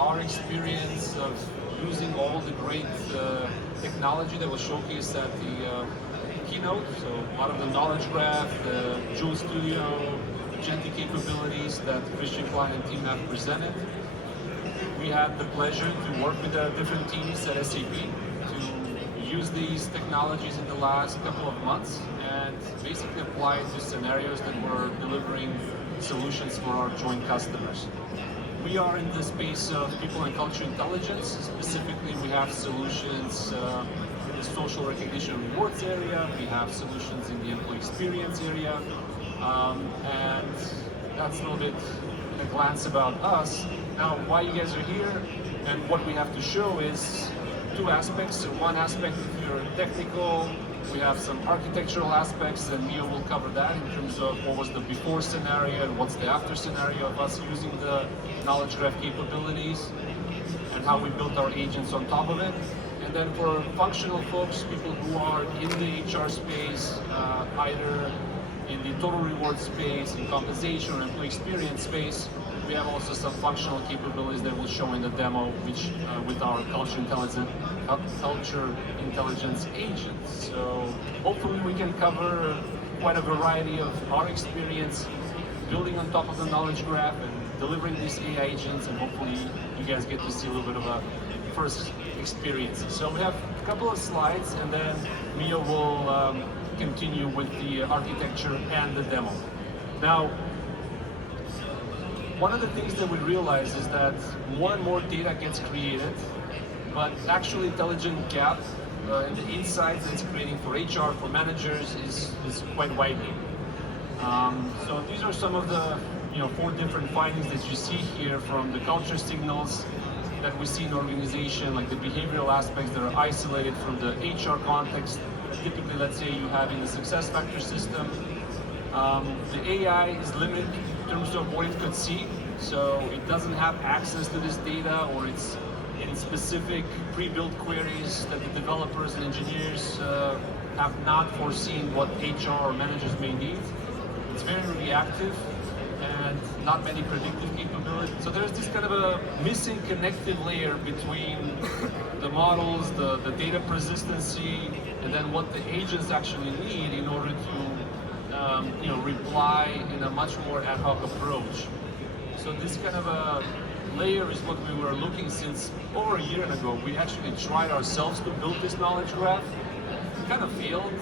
our experience of using all the great technology that was showcased at the keynote. So a lot of the Knowledge Graph, the Joule Studio, agentic capabilities that Christian Klein and team have presented. We had the pleasure to work with the different teams at SAP to use these technologies in the last couple of months and basically apply it to scenarios that we're delivering solutions for our joint customers. We are in the space of people and culture intelligence. Specifically, we have solutions in the social recognition rewards area. We have solutions in the employee experience area. And that's a little bit in a glance about us. Now, why you guys are here and what we have to show is two aspects. So one aspect, if you're technical, we have some architectural aspects, and Mio will cover that in terms of what was the before scenario and what's the after scenario of us using the Knowledge Graph capabilities and how we built our agents on top of it. And then for functional folks, people who are in the HR space, either in the total reward space, in compensation or employee experience space, we have also some functional capabilities that we'll show in the demo, which with our culture intelligence agents. So hopefully we can cover quite a variety of our experience building on top of the Knowledge Graph and delivering these AI agents, and hopefully you guys get to see a little bit of a first experience. So we have a couple of slides, and then Mio will continue with the architecture and the demo. Now, one of the things that we realize is that more and more data gets created, but actual intelligent gap in the insights that it's creating for HR, for managers, is quite widening. So these are some of the 4 different findings that you see here from the culture signals that we see in the organization, like the behavioral aspects that are isolated from the HR context. Typically, let's say you have in the SuccessFactors system. The AI is limited in terms of what it could see, so it doesn't have access to this data, or it's in specific pre-built queries that the developers and engineers have not foreseen what HR or managers may need. It's very reactive and not many predictive capabilities. So there's this kind of a missing connective layer between the models, the data persistency, and then what the agents actually need in order to reply in a much more ad hoc approach. So this kind of a layer is what we were looking since over a year ago. We actually tried ourselves to build this knowledge graph. It kind of failed,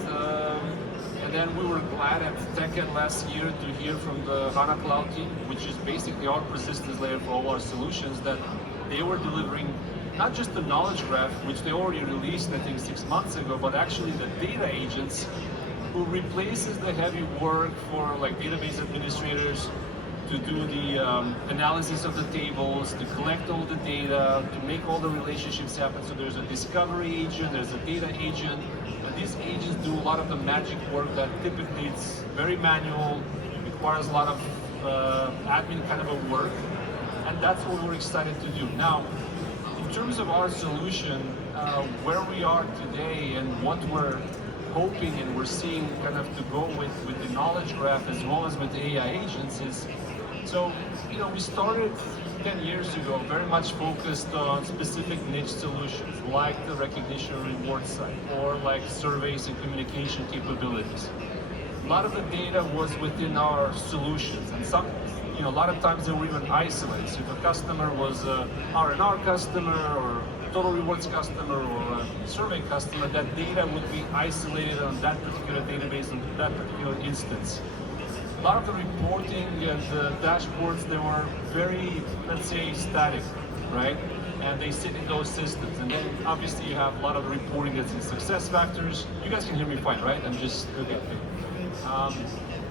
and then we were glad at TechEd last year to hear from the HANA Cloud team, which is basically our persistence layer for all our solutions, that they were delivering not just the knowledge graph, which they already released I think 6 months ago, but actually the data agents, who replaces the heavy work for like database administrators to do the analysis of the tables, to collect all the data, to make all the relationships happen. So there's a discovery agent, there's a data agent, and these agents do a lot of the magic work that typically it's very manual, requires a lot of admin kind of a work, and that's what we're excited to do. Now, in terms of our solution, where we are today and what we're hoping and we're seeing kind of to go with the knowledge graph as well as with the AI agents is, so we started 10 years ago very much focused on specific niche solutions like the recognition reward side or like surveys and communication capabilities. A lot of the data was within our solutions, and some, a lot of times they were even isolated. So if a customer was a R&R customer or total rewards customer or a survey customer, that data would be isolated on that particular database and that particular instance. A lot of the reporting and the dashboards, they were very, let's say, static, right? And they sit in those systems. And then obviously you have a lot of the reporting that's in SuccessFactors. You guys can hear me fine, right? I'm just, okay.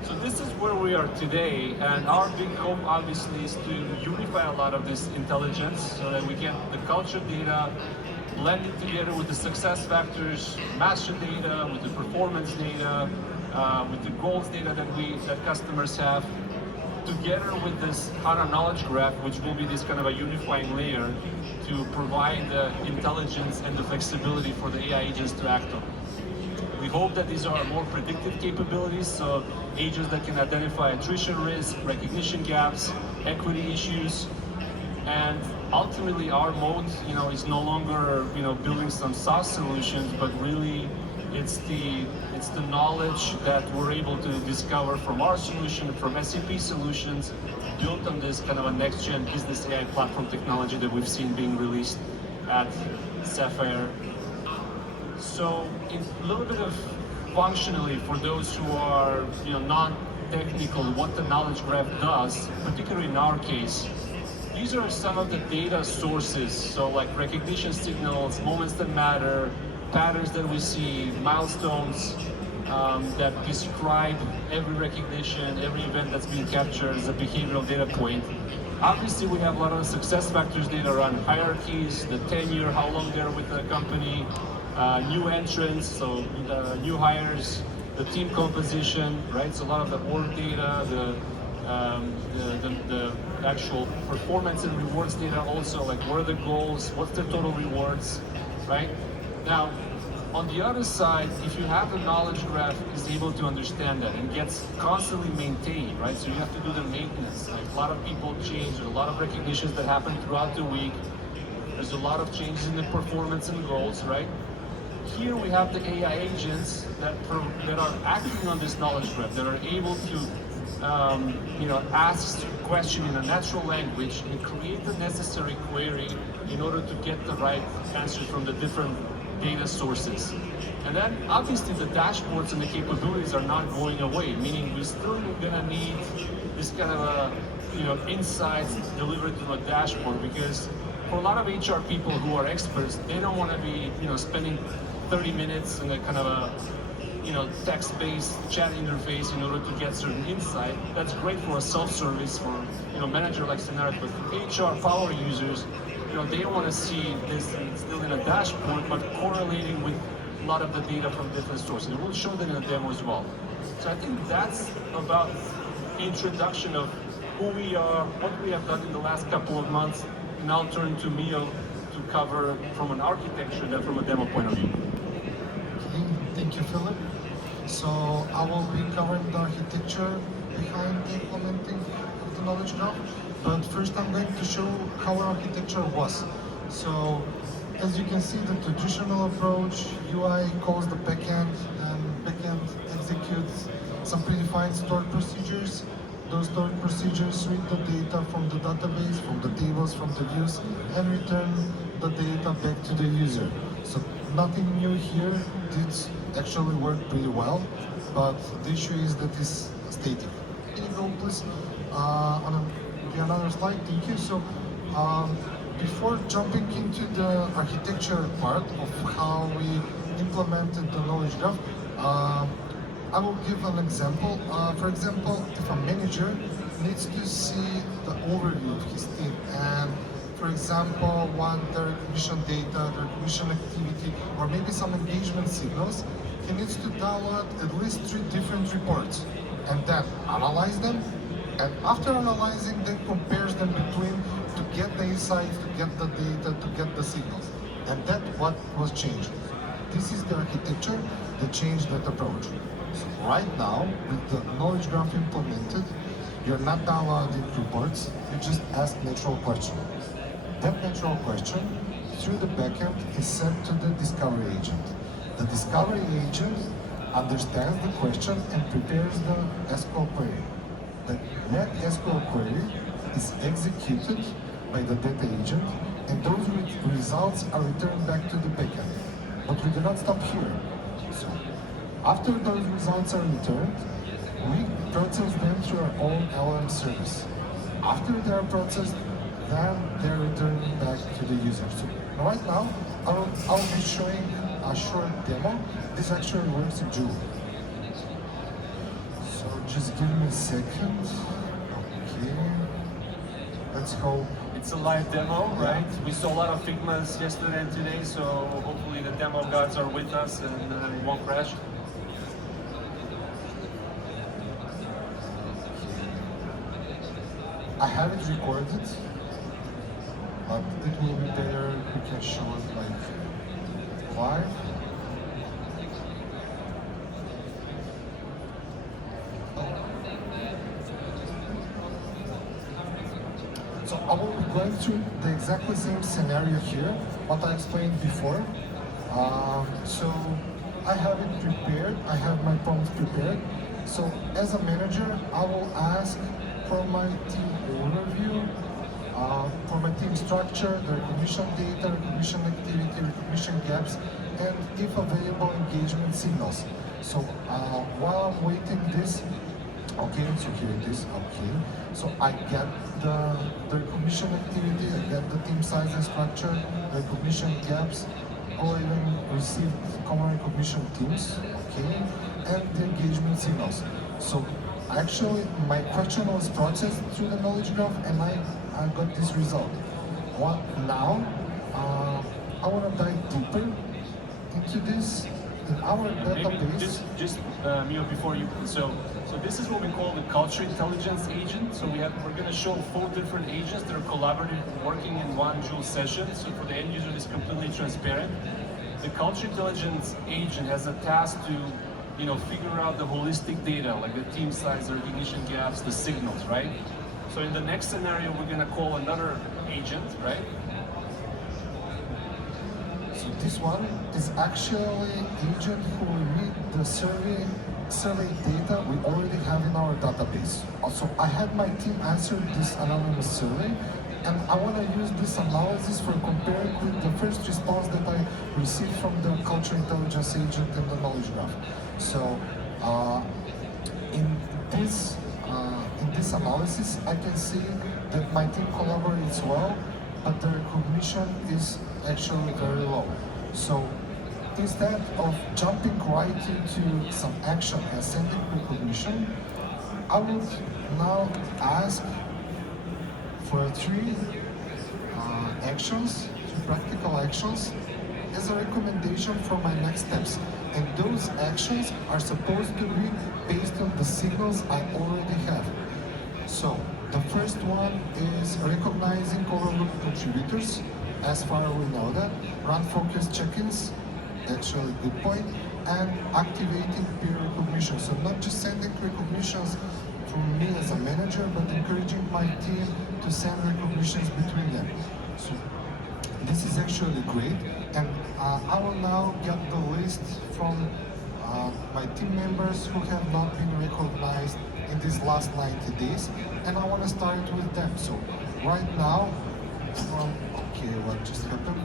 So this is where we are today, and our big hope obviously is to unify a lot of this intelligence so that we get the culture data blended together with the SuccessFactors master data, with the performance data, with the goals data that customers have, together with this HANA Knowledge Graph, which will be this kind of a unifying layer to provide the intelligence and the flexibility for the AI agents to act on. We hope that these are more predictive capabilities, so agents that can identify attrition risk, recognition gaps, equity issues, and ultimately our mode, is no longer, building some SaaS solutions, but really it's the knowledge that we're able to discover from our solution, from SAP solutions, built on this kind of a next-gen business AI platform technology that we've seen being released at Sapphire. So a little bit of functionally for those who are non-technical, what the knowledge graph does, particularly in our case, these are some of the data sources. So like recognition signals, moments that matter, patterns that we see, milestones that describe every recognition, every event that's being captured as a behavioral data point. Obviously, we have a lot of SuccessFactors data around hierarchies, the tenure, how long they're with the company, new entrants, so new hires, the team composition, right? So a lot of the org data, the actual performance and rewards data also, like what are the goals, what's the total rewards, right? Now, on the other side, if you have the knowledge graph is able to understand that and gets constantly maintained, right? So you have to do the maintenance. Like a lot of people change, there's a lot of recognitions that happen throughout the week. There's a lot of changes in the performance and goals, right? Here we have the AI agents that are acting on this knowledge graph, that are able to ask a question in a natural language and create the necessary query in order to get the right answers from the different data sources. And then obviously the dashboards and the capabilities are not going away, meaning we're still gonna need this kind of insights delivered through a dashboard, because for a lot of HR people who are experts, they don't want to be spending 30 minutes in a kind of a text-based chat interface in order to get certain insight. That's great for a self-service for manager like scenario, but for HR power users, they want to see this still in a dashboard, but correlating with a lot of the data from different sources. We'll show that in a demo as well. So I think that's about introduction of who we are, what we have done in the last couple of months, and I'll turn to Mio to cover from an architecture and from a demo point of view. Okay, thank you, Philip. So I will be covering the architecture behind implementing the knowledge graph. But first I'm going to show how our architecture was. So as you can see, the traditional approach, UI calls the backend, and backend executes some predefined stored procedures. Those stored procedures read the data from the database, from the tables, from the views, and return the data back to the user. So nothing new here. This actually worked pretty well, but the issue is that it's static. Can you go please another slide? Thank you. So before jumping into the architecture part of how we implemented the knowledge graph, I will give an example. For example, if a manager needs to see the overview of his team, and for example, want the recognition data, the recognition activity, or maybe some engagement signals, he needs to download at least 3 different reports and then analyze them. And after analyzing, then compares them between to get the insights, to get the data, to get the signals. And that's what was changed. This is the architecture that changed that approach. So right now, with the knowledge graph implemented, you're not downloading reports, you just ask natural question. That natural question, through the backend, is sent to the discovery agent. The discovery agent understands the question and prepares the SQL query. That SQL query is executed by the data agent, and those results are returned back to the backend. But we do not stop here. So after those results are returned, we process them through our own LLM service. After they are processed, then they're returned back to the user. So right now, I'll be showing a short demo. This actually works in Joule. So just give me a second. Okay. Let's go. It's a live demo, right? We saw a lot of Figmas yesterday and today, so hopefully the demo gods are with us and it won't crash. I have it recorded, but it will be better if we can show it like live. So I will be going through the exactly same scenario here, what I explained before. So I have it prepared, I have my prompts prepared. So as a manager, I will ask for my team overview, for my team structure, the recognition data, recognition activity, recognition gaps, and if available, engagement signals. So while I'm waiting this, okay, so here it is, okay. So I get the recognition activity, I get the team size and structure, recognition gaps, or even received common recognition teams, okay, and the engagement signals. So actually, my question was processed through the knowledge graph, and I got this result. What now? I want to dive deeper into this. In our database. Mio, before you, so this is what we call the culture intelligence agent. So we're going to show 4 different agents that are collaborative, working in one Joule session. So for the end user, it's completely transparent. The culture intelligence agent has a task to, figure out the holistic data, like the team size, the recognition gaps, the signals, right? So in the next scenario, we're going to call another agent, right? So this one is actually agent who will read the survey data we already have in our database. Also, I had my team answer this anonymous survey, and I want to use this analysis for comparing with the first response that I received from the culture intelligence agent in the knowledge graph. So in this analysis, I can see that my team collaborates well, but the recognition is actually very low. So instead of jumping right into some action and sending recognition, I would now ask for 3 actions, 3 practical actions, as a recommendation for my next steps. And those actions are supposed to be based on the signals I already have. So the first one is recognizing overlooked contributors, as far as we know that, run focused check-ins, actually good point, and activating peer recognition. So not just sending recognitions from me as a manager, but encouraging my team to send recognitions between them. So this is actually great, and I will now get the list from my team members who have not been recognized in these last 90 days, and I want to start with them. So right now, okay, what just happened?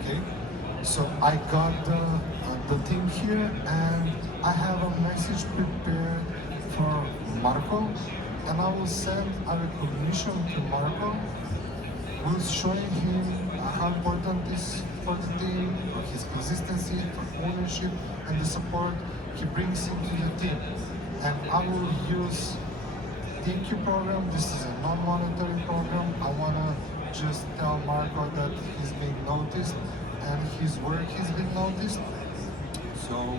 Okay, so I got the team here, and I have a message prepared for Marco, and I will send a recognition to Marco, who is showing him how important this for the team, for his consistency, for ownership, and the support he brings into the team. And I will use thank you program. This is a non-monetary program. I want to just tell Marco that he's being noticed and his work has been noticed. So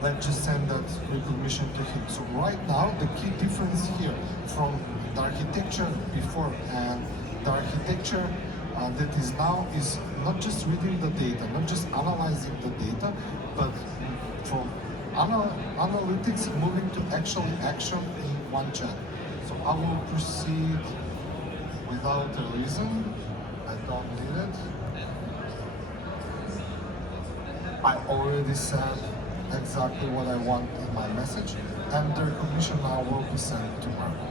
let's just send that recognition to him. So right now, the key difference here from the architecture before and the architecture that is now is not just reading the data, not just analyzing the data, but from analytics moving to actually action in one chat. So I will proceed without a reason. I don't need it. I already said exactly what I want in my message, and the recognition now will be sent to Marco.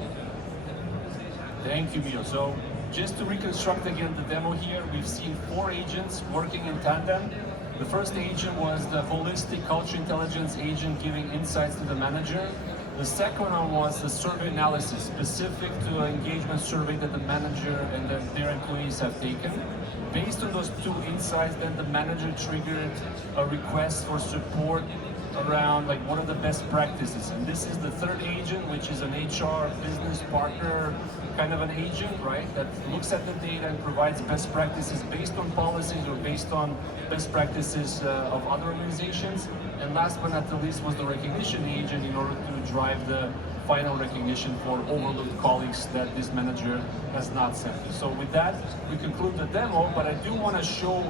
Thank you, Mio. So just to reconstruct again the demo here, we've seen 4 agents working in tandem. The first agent was the holistic culture intelligence agent giving insights to the manager. The second one was the survey analysis specific to an engagement survey that the manager and their employees have taken. Based on those 2 insights, then the manager triggered a request for support around like what are the best practices. And this is the third agent, which is an HR business partner kind of an agent, right? That looks at the data and provides best practices based on policies or based on best practices of other organizations. And last but not the least was the recognition agent in order to drive the final recognition for overlooked colleagues that this manager has not sent. So with that, we conclude the demo, but I do want to show,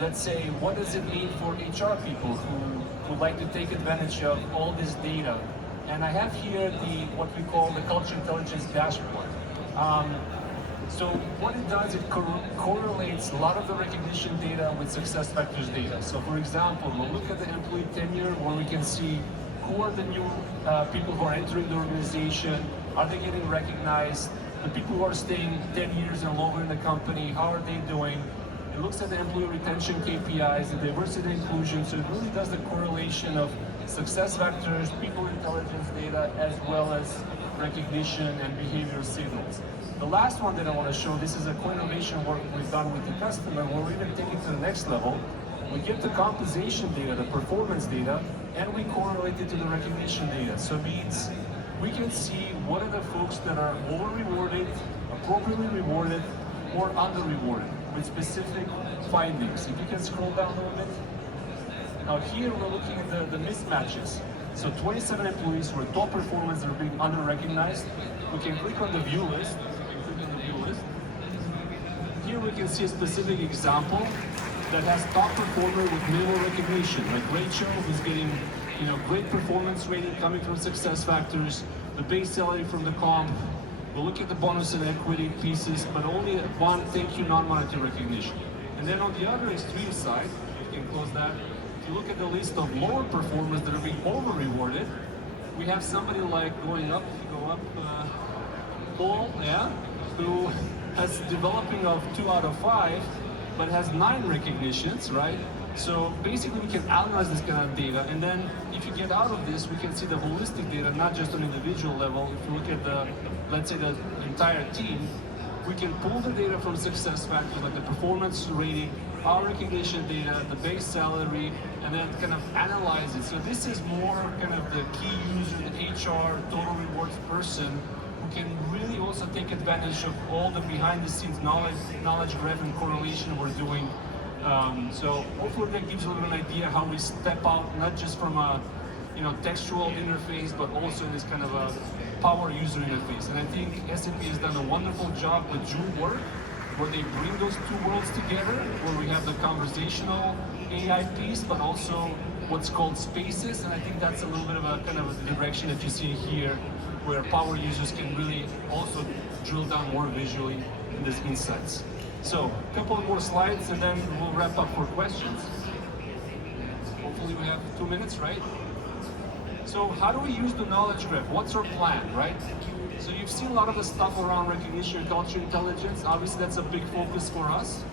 let's say, what does it mean for HR people who would like to take advantage of all this data. And I have here what we call the culture intelligence dashboard. So what it does, it correlates a lot of the recognition data with SuccessFactors data. So for example, we'll look at the employee tenure where we can see who are the new people who are entering the organization, are they getting recognized, the people who are staying 10 years and longer in the company, how are they doing? It looks at the employee retention KPIs, the diversity and inclusion, so it really does the correlation of success factors, people intelligence data, as well as recognition and behavior signals. The last one that I want to show, this is a co-innovation work we've done with the customer, where we're even taking it to the next level. We get the compensation data, the performance data, and we correlate it to the recognition data. So it means we can see what are the folks that are over-rewarded, appropriately rewarded, or under-rewarded, with specific findings. If you can scroll down a little bit. Now here we're looking at the mismatches. So 27 employees who are top performers that are being under-recognized. We can click on the view list. Here we can see a specific example that has top performer with minimal recognition, like Rachel, who's getting great performance rating coming from SuccessFactors, the base salary from the comp. We'll look at the bonus and equity pieces, but only one thank you non-monetary recognition. And then on the other extreme side, you can close that. If you look at the list of lower performers that are being over-rewarded, we have somebody like going up, if you go up, Paul, yeah, who has developing of 2 out of 5, but has 9 recognitions, right? So basically we can analyze this kind of data, and then if you get out of this, we can see the holistic data, not just on individual level. If you look at the, let's say the entire team, we can pull the data from SuccessFactors, like the performance rating, our recognition data, the base salary, and then kind of analyze it. So this is more kind of the key user, the HR, total rewards person, who can really also take advantage of all the behind-the-scenes knowledge graph and correlation we're doing. So hopefully that gives you a little idea how we step out, not just from a textual interface, but also in this kind of a power user interface. And I think SAP has done a wonderful job with Joule work, where they bring those two worlds together, where we have the conversational AI piece, but also what's called spaces. And I think that's a little bit of a kind of a direction that you see here, where power users can really also drill down more visually in these insights. So, a couple more slides and then we'll wrap up for questions. Hopefully we have 2 minutes, right? So, how do we use the knowledge graph? What's our plan, right? So you've seen a lot of the stuff around recognition and culture intelligence. Obviously that's a big focus for us.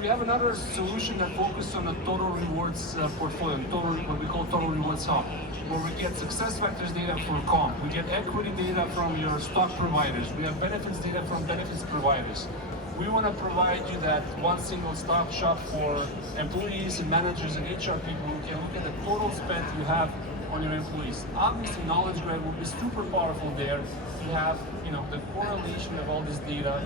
We have another solution that focuses on the total rewards portfolio, what we call total rewards hub, where we get SuccessFactors data for comp, we get equity data from your stock providers, we have benefits data from benefits providers. We want to provide you that one single stop shop for employees and managers and HR people who can look at the total spend you have on your employees. Obviously, Knowledge Graph will be super powerful there. You have, the correlation of all this data.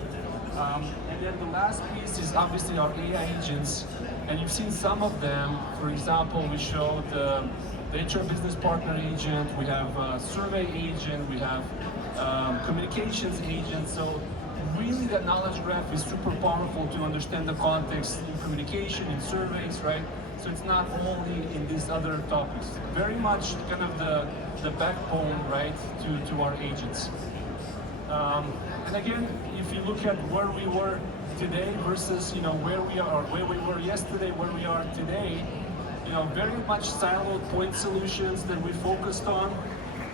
And then the last piece is obviously our AI agents. And you've seen some of them. For example, we showed the HR business partner agent, we have a survey agent, we have communications agent. So really that knowledge graph is super powerful to understand the context in communication, in surveys, right? So it's not only in these other topics. Very much kind of the backbone, right, to our agents. And again, if you look at where we were today versus where we are, where we were yesterday, where we are today, very much siloed point solutions that we focused on,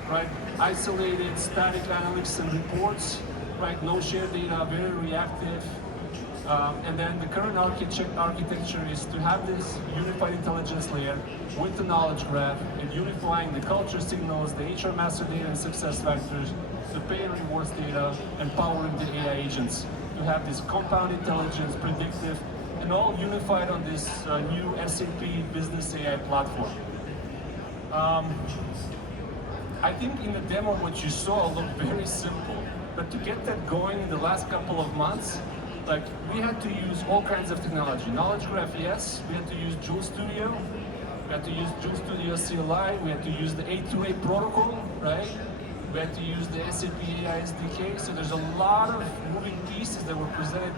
right? Isolated static analytics and reports, right? No shared data, very reactive. And then the current architecture is to have this unified intelligence layer with the knowledge graph and unifying the culture signals, the HR master data and success factors, the pay and rewards data, and powering the AI agents to have this compound intelligence, predictive, and all unified on this new SAP Business AI platform. I think in the demo what you saw looked very simple, but to get that going in the last couple of months, we had to use all kinds of technology. Knowledge Graph, yes. We had to use Joule Studio. We had to use Joule Studio CLI. We had to use the A2A protocol, right? We had to use the SAP AI SDK. So there's a lot of moving pieces that were presented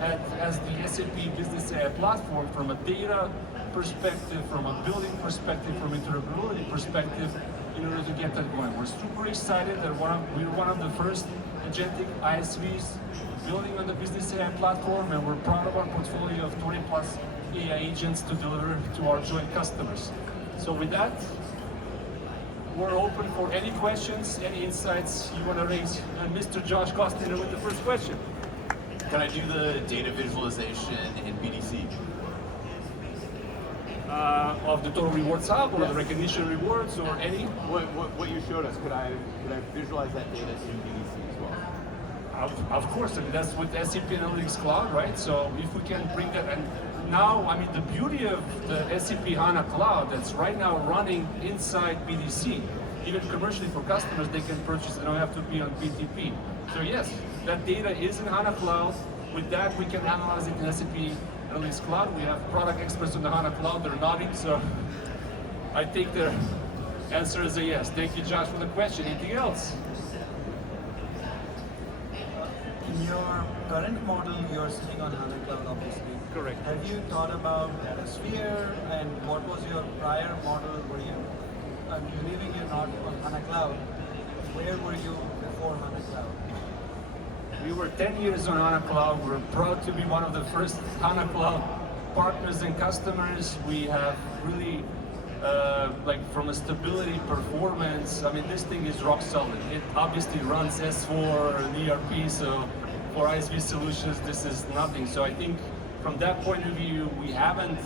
as the SAP Business AI platform from a data perspective, from a building perspective, from interoperability perspective, in order to get that going. We're super excited that we're one of the first agentic ISVs building on the Business AI platform, and we're proud of our portfolio of 20 plus AI agents to deliver to our joint customers. So with that, we're open for any questions, any insights you want to raise. And Mr. Josh Costner with the first question. Can I do the data visualization in BDC? Of the total rewards hub or the recognition rewards or any? What you showed us, could I visualize that data in BDC as well? Of course, I mean, that's with SAP Analytics Cloud, right? So if we can bring that, and now, I mean, the beauty of the SAP HANA Cloud that's right now running inside BDC, even commercially for customers, they can purchase, they don't have to be on BTP. So yes, that data is in HANA Cloud. With that, we can analyze it in SAP Analytics Cloud. We have product experts on the HANA Cloud, they're nodding, so I think their answer is a yes. Thank you, Josh, for the question. Anything else? In your current model, you're sitting on HANA Cloud, obviously. Correct. Have you thought about Datasphere, and what was your prior model? Were you, I'm believing you're not on HANA Cloud. Where were you before HANA Cloud? We were 10 years on HANA Cloud. We're proud to be one of the first HANA Cloud partners and customers. We have really, like from a stability, performance, I mean, this thing is rock solid. It obviously runs S4 and ERP, so for ISV solutions, this is nothing. So I think from that point of view, we haven't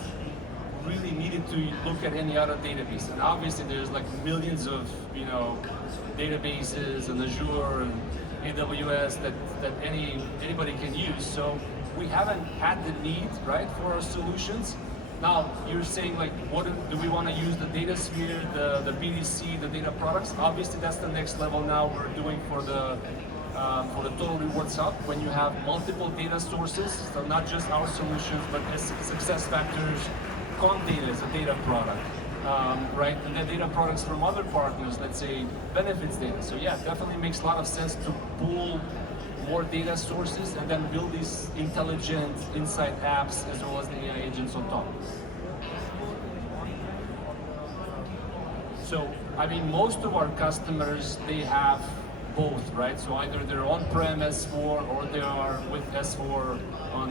really needed to look at any other database. And obviously there's like millions of, you know, databases and Azure and AWS that anybody can use. So we haven't had the need, right, for our solutions. Now you're saying like, what do we want to use the Datasphere, the BDC, the data products? Obviously that's the next level now we're doing for the Total Rewards Hub, when you have multiple data sources, so not just our solutions, but SuccessFactors, Data is a data product, right? And then data products from other partners, let's say benefits data. So yeah, definitely makes a lot of sense to pool more data sources and then build these intelligent insight apps as well as the AI agents on top. So, I mean, most of our customers, they have both, right? So either they're on-prem S4 or they are with S4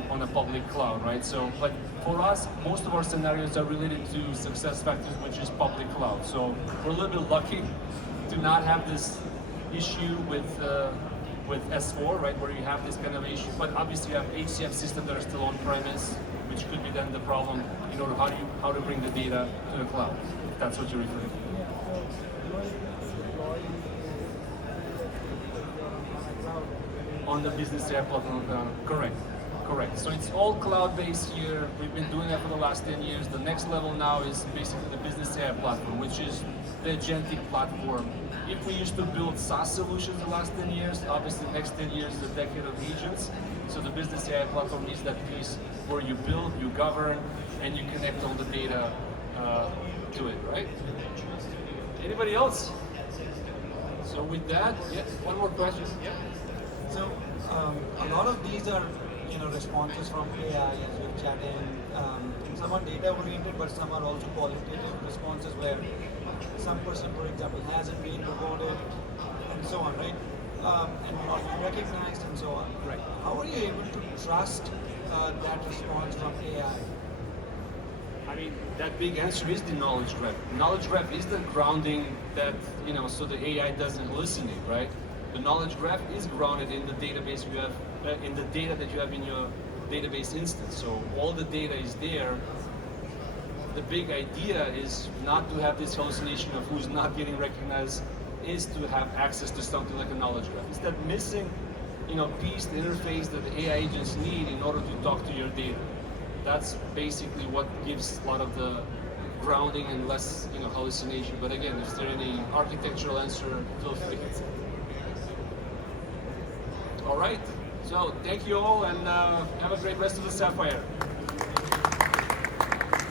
on a public cloud, right? So, but for us, most of our scenarios are related to SuccessFactors, which is public cloud. So we're a little bit lucky to not have this issue with S4, right, where you have this kind of issue. But obviously you have HCM systems that are still on-premise, which could be then the problem, you know, how to bring the data to the cloud, if that's what you're referring to. On the Business AI platform, correct. So it's all cloud-based here. We've been doing that for the last 10 years. The next level now is basically the Business AI platform, which is the agentic platform. If we used to build SaaS solutions the last 10 years, obviously the next 10 years is a decade of agents. So the Business AI platform is that piece where you build, you govern, and you connect all the data to it, right? Anybody else? So with that, yeah, one more question. Yeah. So a lot of these are, you know, responses from AI as we're chatting. Some are data oriented, but some are also qualitative responses where some person, for example, hasn't been rewarded, and so on, right? And not been recognized, and so on. Right. How are you able to trust that response from AI? I mean, that big answer is the knowledge graph. Knowledge graph is the grounding that, you know, so the AI doesn't hallucinate, right? The knowledge graph is grounded in the database you have, in the data that you have in your database instance. So all the data is there. The big idea is not to have this hallucination of who's not getting recognized, is to have access to something like a knowledge graph. It's that missing, you know, piece, the interface that the AI agents need in order to talk to your data. That's basically what gives a lot of the grounding and less, you know, hallucination. But again, is there any architectural answer? Feel free. All right. So thank you all, and have a great rest of the Sapphire.